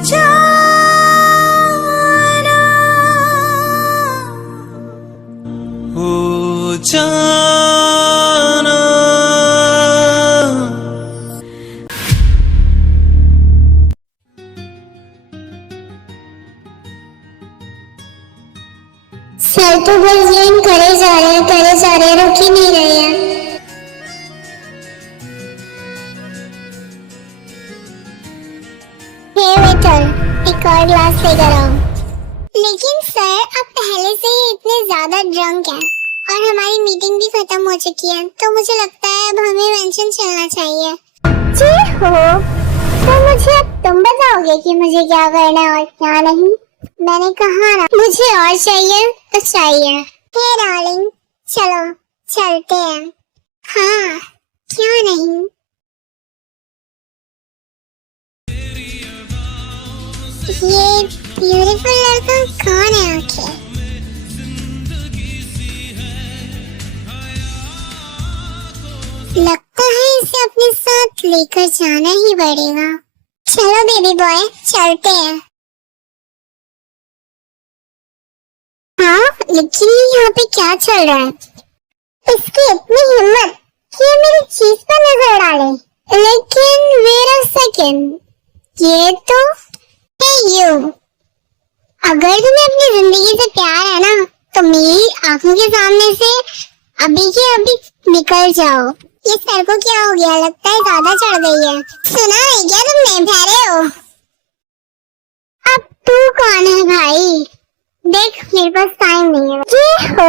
जाना, हो जाना। सर तो बस गेम करे जा रहे हैं, रुक ही नहीं रहे हैं। वेटर, एक और ग्लास लेकर आओ। लेकिन सर आप पहले से ही इतने ज्यादा ड्रंक हैं और हमारी मीटिंग भी खत्म हो चुकी है, तो मुझे लगता है अब हमें मेंशन चलना चाहिए। जी हो, तो मुझे अब तुम बताओगे कि मुझे क्या करना है और क्या नहीं? मैंने कहा ना, मुझे और चाहिए तो चाहिए। हे डार्लिंग, चलो चलते हैं। हाँ, क्यों नहीं। ये ब्यूटीफुल लड़का कौन है आखिर? लगता है इसे अपने साथ लेकर जाना ही पड़ेगा। चलो बेबी बॉय, चलते हैं। हाँ, लेकिन यहाँ पे क्या चल रहा है? इसकी इतनी हिम्मत कि ये मेरी चीज पर नजर डाले। लेकिन वेट अ सेकंड, ये तो है यू। अगर तुम्हें अपनी जिंदगी से प्यार है ना, तो मेरी आंखों के सामने से अभी के अभी निकल जाओ। ये सर को क्या हो गया? लगता है ज्यादा चढ़ गई है। सुना है क्या तुमने? ठहरे हो। अब तू कौन है भाई? देख, मेरे पास टाइम नहीं है। ये हो,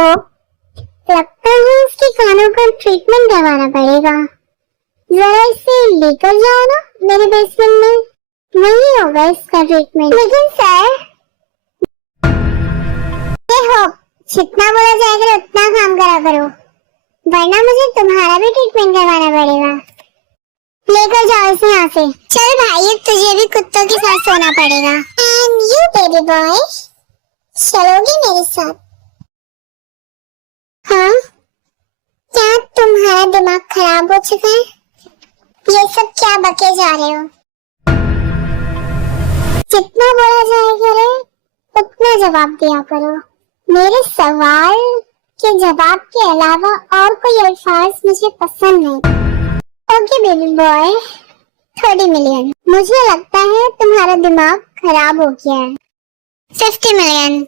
लगता है इसके कानों का ट्रीटमेंट करवाना पड़ेगा। जरा इसे लेकर जाओ ना मेरे बेसमेंट में, वही होगा इसका ट्रीटमेंट। लेकिन सर, ये हो, जितना बोला जाएगा उतना काम करा करो, वरना मुझे तुम्हारा भी ट्रीटमेंट करवाना पड़ेगा। लेकर जाओ इसे यहाँ से। चल भाई, तुझे भी कुत्तों के साथ सोना पड़ेगा। एंड यू बेबी बॉय, चलोगे मेरे साथ? हाँ, क्या तुम्हारा दिमाग खराब हो चुका है? ये सब क्या बके जा रहे हो? जितना बोला जाए करे उतना जवाब दिया करो। मेरे सवाल के जवाब के अलावा और कोई अल्फाज मुझे पसंद नहीं। Okay baby boy, 30 million. मुझे लगता है तुम्हारा दिमाग खराब हो गया है। 50 मिलियन।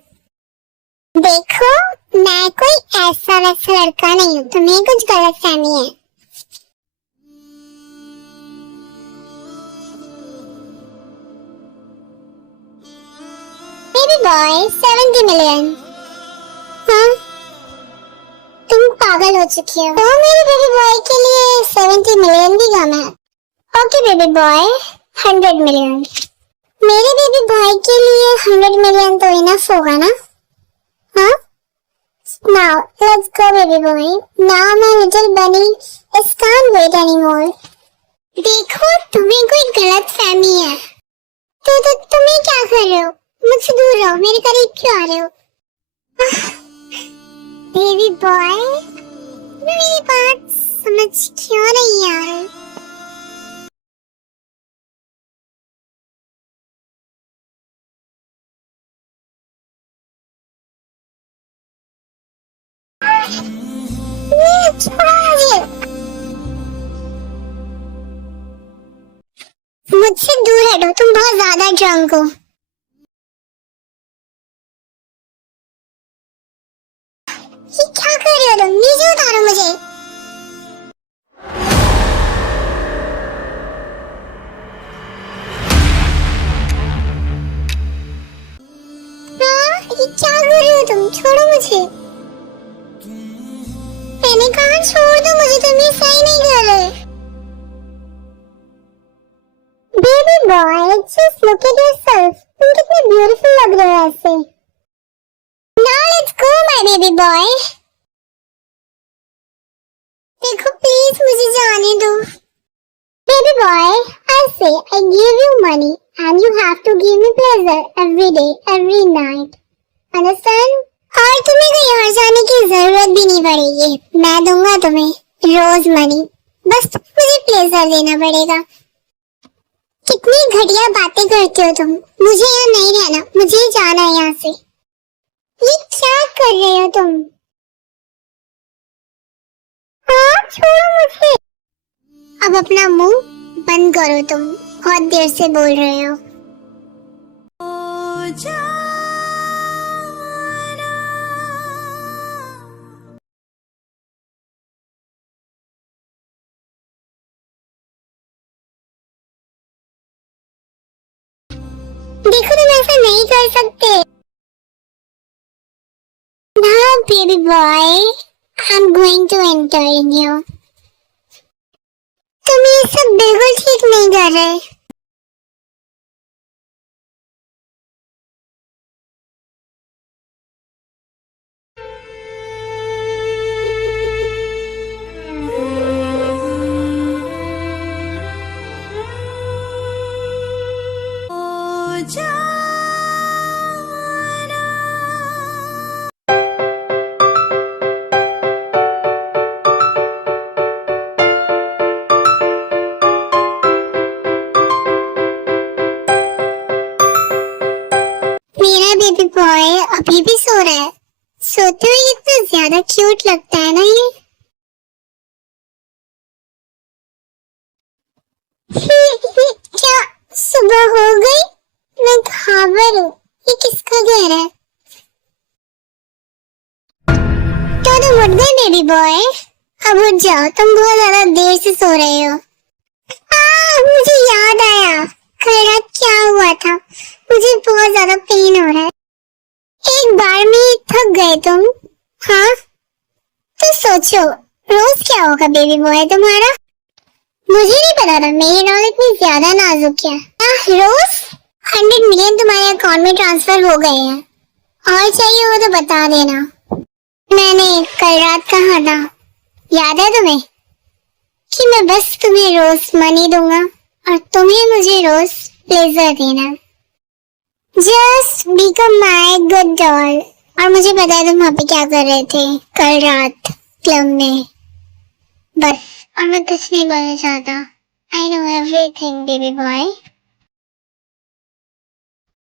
देखो, मैं कोई ऐसा वैसा लड़का नहीं हूँ, तुम्हें कुछ गलत फहमी है। Baby boy, 70 million. हाँ, तुम पागल हो चुकी हो। तो मेरे बेबी बॉय के लिए 70 मिलियन भी कम है। Okay baby boy, 100 million. मेरे बेबी बॉय के लिए 100 मिलियन तो इनफ होगा ना? हाँ? Now let's go baby boy. Now my little bunny is can't wait anymore. देखो, तुम्हें कोई गलत फहमी है। तो तुम्हें क्या कर रहे हो? मुझसे दूर रहो, मेरे करीब क्यों आ रहे हो? बेबी बॉय, मेरी बात समझ क्यों नहीं आ रही? मुझसे दूर हटो, तुम बहुत ज्यादा ड्रंक हो। ये क्या कर रहे हो तुम? नीचे उतारो मुझे। हाँ, ये क्या कर रहे हो तुम? छोड़ो मुझे। मैंने कहा छोड़ दो मुझे, तुम ये सही नहीं कर रहे। Baby boy, just look at yourself. तुम कितने ब्यूटीफुल लग रहे हो ऐसे। Now let's go my baby boy. देखो प्लीज मुझे जाने दो। Baby boy, I say I give you money and you have to give me pleasure every day every night, understand? और तुम्हें कहीं और जाने की जरूरत भी नहीं पड़ेगी। मैं दूंगा तुम्हें रोज मनी, बस मुझे प्लेजर देना पड़ेगा। कितनी घटिया बातें करते हो तुम। मुझे यहाँ नहीं रहना, मुझे जाना है यहाँ से। ये क्या कर रहे हो तुम? हाँ, छोड़ो मुझे। अब अपना मुंह बंद करो, तुम बहुत देर से बोल रहे हो। देखो, तुम ऐसा नहीं कर सकते ना baby boy. I am going to enter in you. तुम ये सब बिल्कुल ठीक नहीं कर रहे। मेरा बेबी बॉय अभी भी सो रहा है। सोते हुए कितना ज्यादा क्यूट लगता है ना ये। क्या सुबह हो गई? मैं खबर हूँ। ये किसका घर है? तो तुम उठ गए बेबी बॉय? अब उठ जाओ, तुम बहुत ज्यादा देर से सो रहे हो। मुझे याद आया, कल रात क्या हुआ था। मुझे बहुत ज्यादा पेन हो रहा है। एक बार में थक गए तुम। हाँ, तो सोचो रोज क्या होगा बेबी बॉय तुम्हारा। मुझे नहीं पता था मेरी डॉल इतनी ज्यादा नाजुक है। रोज 100 मिलियन तुम्हारे अकाउंट में ट्रांसफर हो गए हैं। और चाहिए हो तो बता देना। मैंने कल रात कहा था, याद है तुम्हें, कि मैं बस तुम्हें रोज मनी दूंगा और तुम्हें मुझे रोज प्लेजर देना। Just become my good doll. और मुझे पता है तुम वहाँ पे क्या कर रहे थे कल रात क्लब में। बस, और मैं कुछ नहीं बोलना चाहता। I know everything baby boy.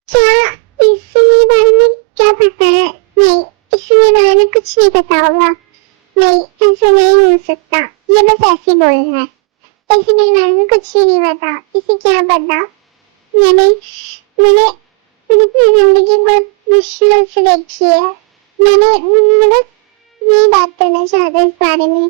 क्या इसके बारे में क्या पता है? नहीं, इसके बारे में कुछ नहीं पता होगा। नहीं, ऐसा नहीं हो सकता। ये बस ऐसे बोल रहा है। इसे मेरे बारे में कुछ ही नहीं पता। इसे क्या पता? मैंने मैंने अपनी जिंदगी बहुत मुश्किल से देखी है। मैंने मतलब यही बात करना चाहता इस बारे में।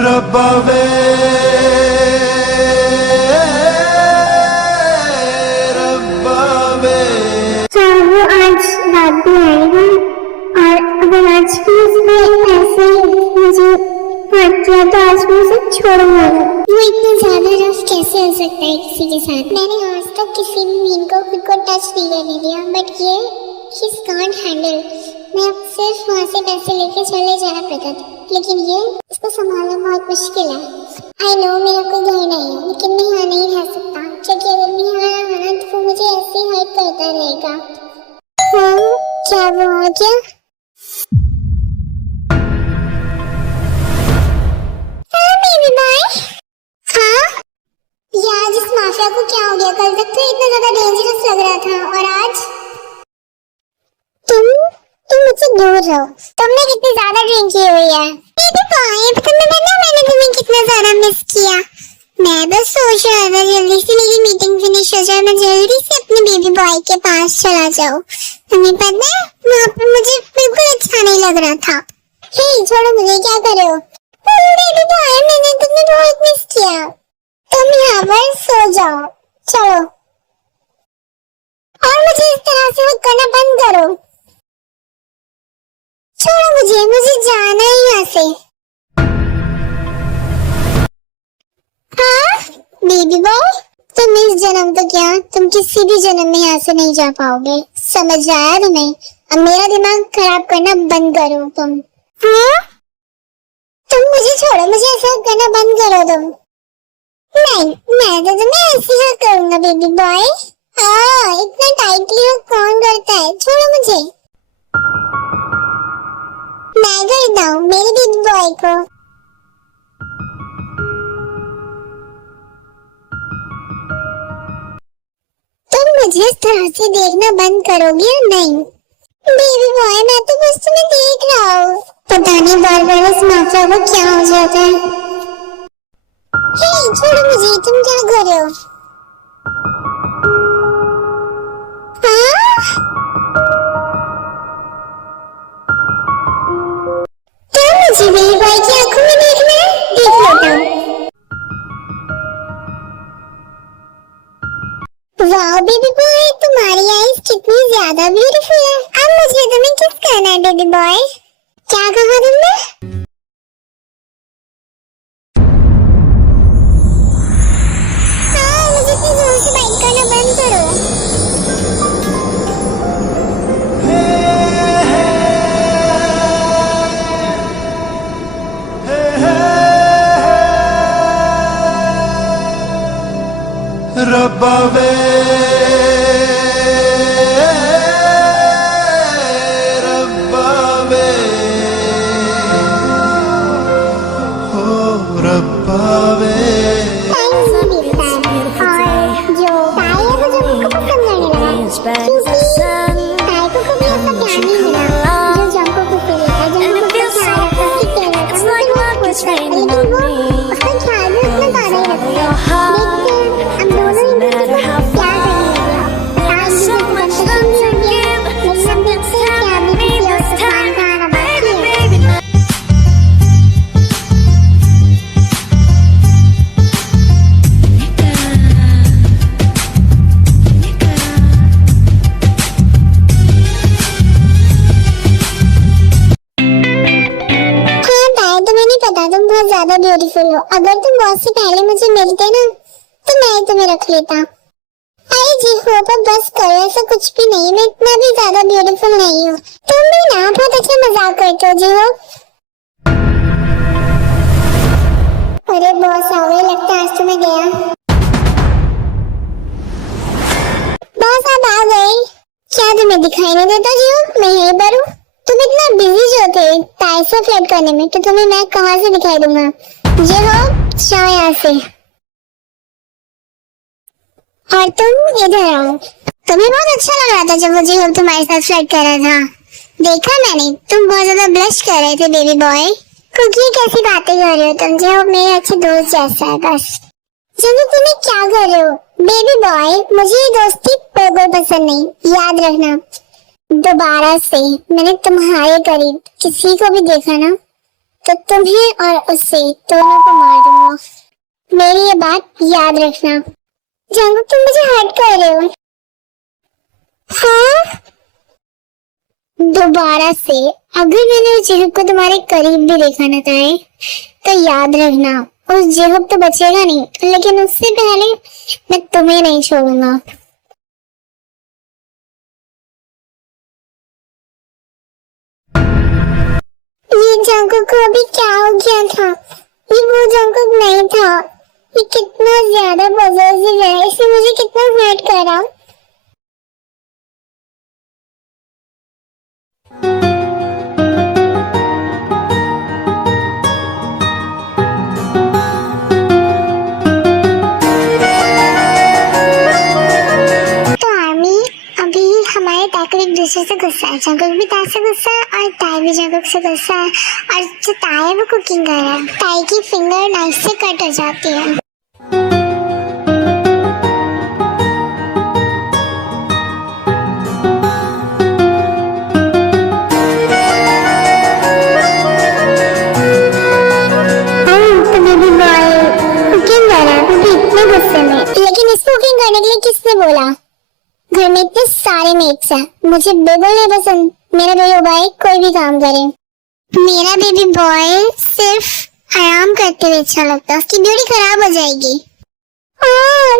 रब्बा वे रब्बा वे। वो आज रात में आएगा और अगर आज भी उसने ऐसे मुझे हर्ट किया तो आज मैं उसे छोड़ूंगा। वो इतना ज्यादा रफ कैसे हो सकता है किसी के साथ? मैंने आज तक किसी भी मीन को खुद को टच नहीं करने दिया, बट ये ही कांट हैंडल। मैं अब सिर्फ वहाँ से पैसे लेके चले जाया करता था, लेकिन ये इसको संभालना बहुत मुश्किल है। आई नो मेरा कोई घर नहीं है, लेकिन मैं यहाँ नहीं रह सकता, क्योंकि अगर मैं यहाँ रहा ना तो वो मुझे ऐसे ही हर्ट करता रहेगा। हाँ, क्या वो हो गया? हाँ बेबी बॉय। हाँ, ये आज इस माफिया को क्या हो गया? कल तक तो इतना ज्यादा डेंजरस लग रहा था और आज तुम मुझसे दूर रहो। तुमने कितनी ज्यादा ड्रिंक की हुई है बेबी बॉय। तुम्हें पता है मैंने तुम्हें कितना ज्यादा मिस किया। मैं बस सोच रहा था जल्दी से मेरी मीटिंग फिनिश हो जाए, मैं जल्दी से अपने बेबी बॉय के पास चला जाऊँ। तुम्हें पता है वहाँ पे मुझे बिल्कुल अच्छा नहीं लग रहा था। हे छोड़ो मुझे, क्या कर रहे हो? बेबी बॉय, मैंने तुम्हें बहुत मिस किया। तुम यहाँ पर सो जाओ, चलो। और मुझे इस तरह से हक करना बंद करो। छोड़ो मुझे जाना है यहाँ से। हाँ बेबी बॉय, तुम इस जन्म तो क्या, तुम किसी भी जन्म में यहाँ से नहीं जा पाओगे। समझ आया तुम्हें? अब मेरा दिमाग खराब करना बंद करो तुम। हाँ तुम मुझे छोड़ो, मुझे ऐसा करना बंद करो तुम। नहीं, मैं तो तुम्हें ऐसे ही करूंगा बेबी बॉय। हाँ, इतना टाइटली हक कौन करता है, छोड़ो मुझे। मैं करता हूँ मेरे बेबी बॉय को। तुम मुझे इस तरह से देखना बंद करोगे या नहीं? बेबी बॉय, मैं तो बस तुम्हें देख रहा हूँ। पता नहीं बार बार इस माफिया को क्या हो जाता है। हे, छोड़ो मुझे, तुम क्या कर रहे हो? हाँ? क्या मुझे बेबी बॉय की आंखों में देखना है? देख लेता हूँ। वाओ बेबी बॉय, तुम्हारी आईज कितनी ज्यादा ब्यूटीफुल है। अब मुझे तुम्हें किस करना है बेबी बॉय? क्या कहा तुमने? हाँ, मुझे इतनी जोर से बाइक करना बंद करो। रब्बा वे रब्बा वे हो रब्बा वे। ज्यादा ब्यूटीफुल हो। अगर तुम बॉस से पहले मुझे मिलते ना तो मैं तुम्हें रख लेता। अरे जी हो, पर बस करो, ऐसा कुछ भी नहीं, मैं इतना भी ज्यादा ब्यूटीफुल नहीं हूँ। तुम भी ना बहुत अच्छा मजाक करते हो जी हो। अरे बॉस आ गए, लगता है आज तो मैं गया। बॉस आप आ गए। क्या तुम्हें दिखाई नहीं देता जी हो? मैं यहीं पर हूँ। तुम इतना बिजी जो थे ताई से फ्लर्ट करने में, तो तुम्हें मैं कहाँ से दिखाई दूंगा? ये हो, जाओ यहाँ से। और तुम इधर आओ। तुम्हें बहुत अच्छा लग रहा था जब वो जी तुम्हारे साथ फ्लर्ट कर रहा था। देखा मैंने, तुम बहुत ज्यादा ब्लश कर रहे थे बेबी बॉय। कुकी कैसी बातें कर रहे हो तुम? जो मेरे अच्छे दोस्त जैसा है बस। जब तुम्हें क्या कर रहे हो बेबी बॉय? मुझे ये दोस्ती बिल्कुल पसंद नहीं, याद रखना। दोबारा से मैंने तुम्हारे करीब किसी को भी देखा ना तो तुम्हें और उससे दोनों को मार दूंगा। मेरी ये बात याद रखना। जंगल, तुम मुझे हर्ट कर रहे हो। हाँ? दोबारा से अगर मैंने उस जेहब को तुम्हारे करीब भी देखा ना ताए, तो याद रखना उस जेहब तो बचेगा नहीं, लेकिन उससे पहले मैं तुम्हें नहीं छोड़ूंगा। ये जंगल को अभी क्या हो गया था? ये वो जंगल नहीं था। ये कितना ज्यादा पॉजिटिव है, इसने मुझे कितना हर्ट करा। तो आर्मी, अभी हमारे ताकत एक दूसरे से गुस्सा है। जंगल भी ताई से गुस्सा है और ताई भी जंगल से गुस्सा है। और जो ताई है वो कुकिंग कर रहा है। ताई की फिंगर नाइफ से कट हो जाती है। तो बेबी बॉय कुकिंग कर रहा है, वो भी इतने गुस्से में। लेकिन इसको कुकिंग करने के लिए किसने बोला? घर में इतने सारे मेट्स हैं, मुझे बिल्कुल नहीं पसंद मेरा बेबी बॉय कोई भी काम करे। मेरा बेबी बॉय सिर्फ आराम करते हुए अच्छा लगता है, उसकी ब्यूटी खराब हो जाएगी।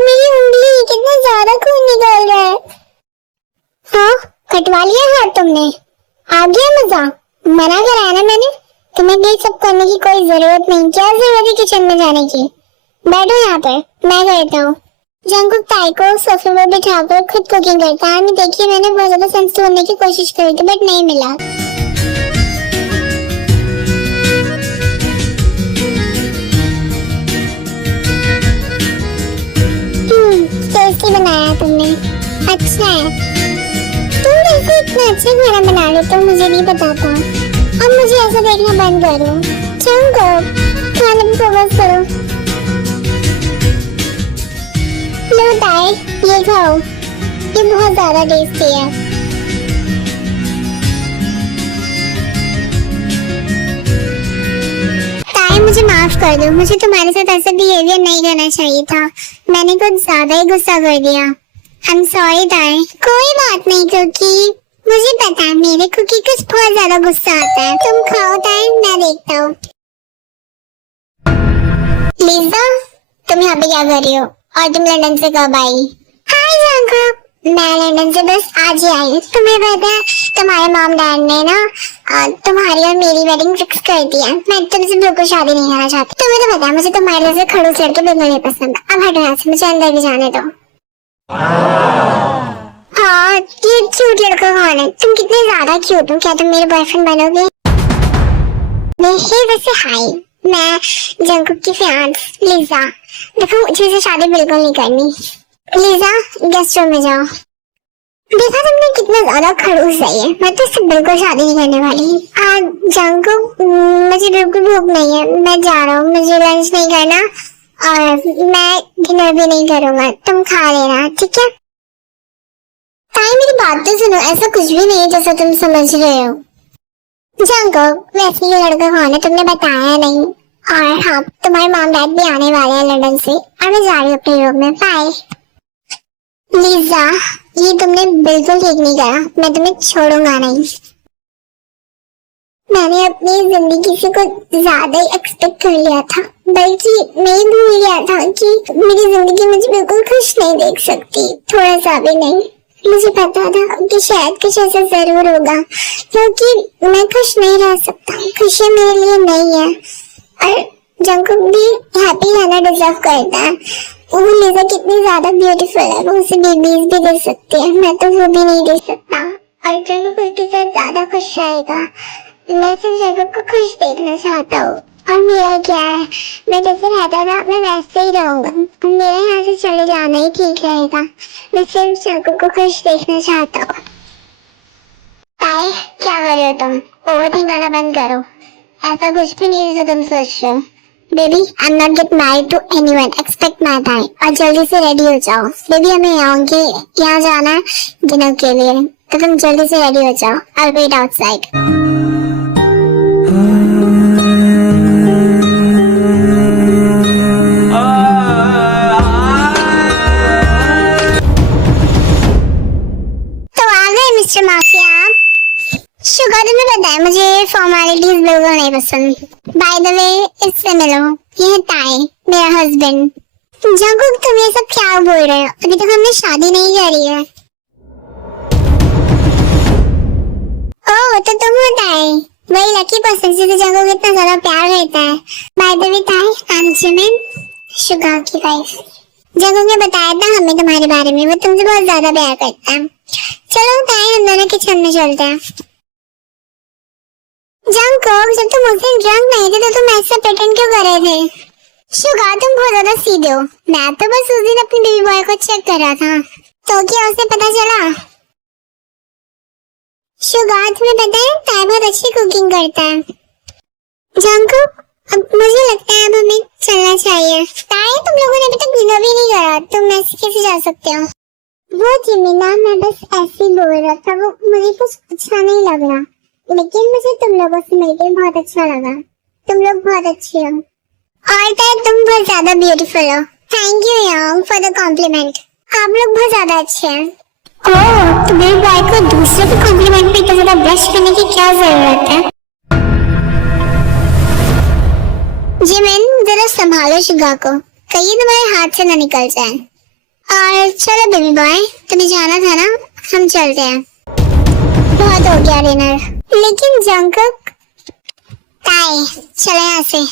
मेरी उंगली, कितना ज्यादा खून निकल रहा है। हाँ, कटवा लिया हाथ तुमने? आ गया मजा? मना कराया ना मैंने, तुम्हें ये सब करने की कोई जरूरत नहीं। क्या जरूरत है किचन में जाने की? बैठो यहाँ पर, मैं करता हूँ। जंगकुक ताई को सोफे पर बिठाकर खुद कुकिंग करता है। देखिए मैंने बहुत ज्यादा सेंस ढूंढने की कोशिश करी थी बट नहीं मिला। टेस्टी बनाया तुमने, अच्छा है। तुम वैसे इतना अच्छा खाना बना लेते हो, मुझे नहीं बताता। अब मुझे ऐसा देखना बंद करो। जंगकुक खाने में फोकस करो। लो ताई, ये खाओ, ये बहुत ज्यादा टेस्टी है। ताई मुझे माफ कर दो, मुझे तुम्हारे साथ ऐसा बिहेवियर नहीं करना चाहिए था। मैंने कुछ ज्यादा ही गुस्सा कर दिया। आई एम सॉरी ताई। कोई बात नहीं क्योंकि मुझे पता है मेरे कुकी को बहुत ज्यादा गुस्सा आता है। तुम खाओ ताई, मैं देखता हूँ। लिज़ा, तुम यहाँ पे क्या कर रही हो? और तुम लंदन से कब आई? हाय जंगकुक, मैं लंदन से बस आज ही आई। तुम्हें पता है तुम्हारे मॉम डैड ने ना तुम्हारी और मेरी वेडिंग फिक्स कर दी है। मैं तुमसे बिल्कुल शादी नहीं करना चाहती। तुम्हें तो पता है मुझे तुम्हारे जैसे खड़ूस लड़के बिल्कुल नहीं पसंद। अब हटो यहाँ से, मुझे अंदर भी जाने दो। हाँ, ये क्यूट लड़का कौन है? तुम कितने ज्यादा क्यूट हो। क्या तुम मेरे बॉयफ्रेंड बनोगे? वैसे हाय, मैं जंगकुक की फियांस लिज़ा। देखो मुझे इसे शादी बिल्कुल नहीं करनी। लिज़ा, गेस्ट रूम में जाओ। देखा तुमने कितना ज्यादा खड़ूस है। मैं तो इससे बिल्कुल शादी नहीं करने वाली। जंगकुक, मुझे बिल्कुल भूख नहीं है, मैं जा रहा हूँ। मुझे लंच नहीं करना और मैं डिनर भी नहीं करूंगा। तुम खा लेना, ठीक है? ताई मेरी बात तो सुनो, ऐसा कुछ भी नहीं है जैसा तुम समझ रहे हो। जंगकुक, वैसे ये लड़का कौन है तुमने बताया नहीं। और हाँ, तुम्हारे मॉम डैड भी आने वाले हैं लंदन से और मैं जा रही हूँ अपने रूम में। बाय। लिज़ा, ये तुमने बिल्कुल ठीक नहीं करा। मैं तुम्हें छोड़ूंगा नहीं। मैंने अपनी जिंदगी से कुछ ज्यादा ही एक्सपेक्ट कर लिया था, बल्कि मैं ही भूल गया था कि मेरी जिंदगी मुझे बिल्कुल खुश नहीं देख सकती, थोड़ा सा भी नहीं। मुझे पता था कि शायद कुछ ऐसा जरूर होगा क्योंकि मैं खुश नहीं रह सकता। खुशी मेरे लिए नहीं है और जंगकुक भी हैप्पी रहना डिजर्व करता है। वो लिज़ा कितनी ज्यादा ब्यूटीफुल है, वो उसे बेबीज भी दे सकती है, मैं तो वो भी नहीं दे सकता। और जंगकुक उसके साथ ज्यादा खुश रहेगा। मैं सिर्फ जंगकुक को खुश देखना चाहता हूँ। और मेरा क्या है, मैं जैसे रहता था मैं वैसे ही रहूंगा। मेरे यहाँ से चले जाना ही ठीक रहेगा। मैं सिर्फ जंगकुक को खुश देखना चाहता हूँ। ताई, क्या कर रहे हो तुम? ओवरथिंक करना बंद करो। ऐसा कुछ भी नहीं है जो तुम सोच रहे हो। Baby, I am not get married to anyone expect my ताई। और जल्दी से रेडी हो जाओ। बेबी, हमें यहाँ जाना है डिनर के लिए, तो तुम जल्दी से रेडी हो जाओ। I will wait outside. Mister mafia, sugar तुम्हें पता है मुझे फॉर्मेलिटीज बिल्कुल नहीं पसंद। बाय द वे, इससे मिलो, ये है ताई, मेरा हस्बैंड। जंगकुक, तुम ये सब क्या बोल रहे हो? अभी तक हमने शादी नहीं करी है। ओह, तो तुम हो ताई, वही लकी पर्सन जिसे जंगकुक इतना ज्यादा प्यार करता है। बाय द वे ताई, आई एम जिमिन, शुगर की वाइफ। जंगकुक ने बताया था हमें तुम्हारे बारे में, वो तुमसे बहुत ज्यादा प्यार करता है। चलो ताई, हम दोनों किचन में चलते हैं। जंगकुक, जब तुम उस दिन ड्रंक नहीं थे तो तुम ऐसा प्रिटेंड क्यों कर रहे थे? शुगर, तुम बहुत ज्यादा सीधे हो। मैं तो बस उस दिन अपने बेबी बॉय को चेक कर रहा था, तो क्या उसे पता चला? शुगर, तुम्हें पता है ताई बहुत अच्छी कुकिंग करता है। जंगकुक, अब मुझे लगता है अब हमें चलना चाहिए। ताई, तुम लोगों ने अभी तक डिनर भी नहीं करा, तुम ऐसे कैसे जा सकते हो? वो जिमिना, मैं बस ऐसे ही बोल रहा था, वो मुझे कुछ अच्छा नहीं लग रहा, लेकिन मुझे तुम लोगों से मिलकर बहुत अच्छा लगा। तुम लोग बहुत अच्छे हो और तुम बहुत ज्यादा ब्यूटीफुल हो। थैंक यू यार फॉर द कॉम्प्लीमेंट। आप लोग बहुत ज्यादा अच्छे हैं। ओह, तो मेरे भाई को दूसरे के कॉम्प्लीमेंट पे इतना ज्यादा ब्रश करने की क्या जरूरत है? जिमिन, जरा संभालो शुगा को, कहीं तुम्हारे हाथ से ना निकल जाए। और चलो बेबी बॉय, तुम्हें जाना था ना, हम चलते हैं। बहुत हो गया डिनर। लेकिन जंगकुक, काय चले यहाँ से।